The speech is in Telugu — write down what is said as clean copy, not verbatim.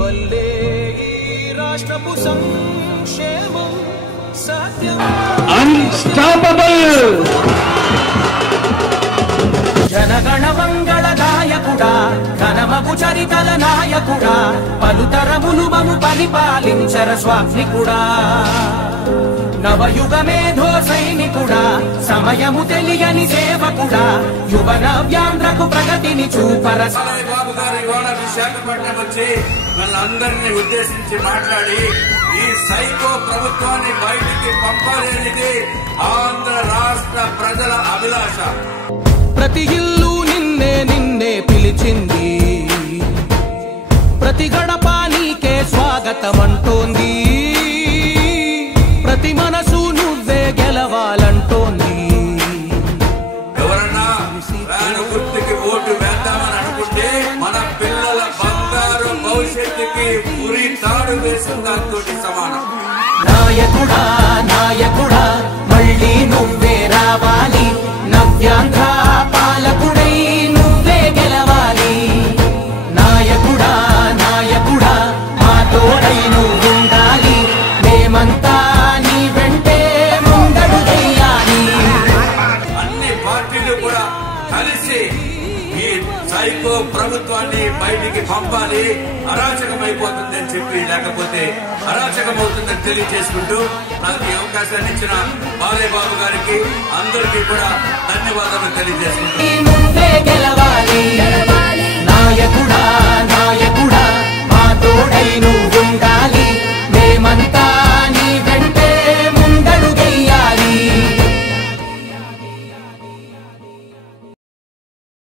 వల్లే ఈ రాష్ట్రపు సంక్షేమం సాధ్యం. అన్స్టాపబుల్ జనగణ మంగళ నాయకుడా, ఘనమగు చరితల నాయకుడా, పలుతరములు మము పరిపాలించర స్వామికుడా. నవయుగ మేధో సైనికుడా, సమయము తెలియని సేవకుడా, యువ నవ్యాంధ్రకు ప్రగతిని చూపర. బాబు గారు ఇవాళ విశాఖపట్నం వచ్చి మనందరినీ ఉద్దేశించి మాట్లాడి ఈ సైకో ప్రభుత్వాన్ని బయటికి పంపాలనేది ఆంధ్ర రాష్ట్ర ప్రజల అభిలాష. ప్రతి ఇల్లు నిన్నే నిన్నే పిలిచింది, ప్రతి గడప నీకే స్వాగతమంటోంది, ప్రతి మనసు నువ్వే గెలవాలంటోంది. ఎవరన్నా ప్రాణ గుర్తుకి ఓటు వేద్దామని అనుకుంటే మన పిల్లల బంగారు భవిష్యత్తుకి ఉరి తాడు వేసిన దాంతో సమానం. నాయకుడా నాయకుడా మళ్ళీ నువ్వే రావాలి, నవ్యాంధ్ర పాలకుడై నువ్వే గెలవాలి. నాయకుడా నాయకుడా మా తోడై నువ్వుండాలి, మేమంతా నీ వెంటే ముందడు చెయ్యాలి. అన్ని పార్టీలు కూడా కలిసి ఈ సైకో ప్రభుత్వాన్ని బయటికి పంపాలి. అరాచకమైపోతుందని చెప్పి, లేకపోతే అరాచకమవుతుందని తెలియజేసుకుంటూ నాకు ఈ అవకాశాన్ని ఇచ్చిన బాలయ్య బాబు గారికి అందరికీ కూడా ధన్యవాదాలు తెలియజేసుకుంటూ నువ్వే గెలవాలి.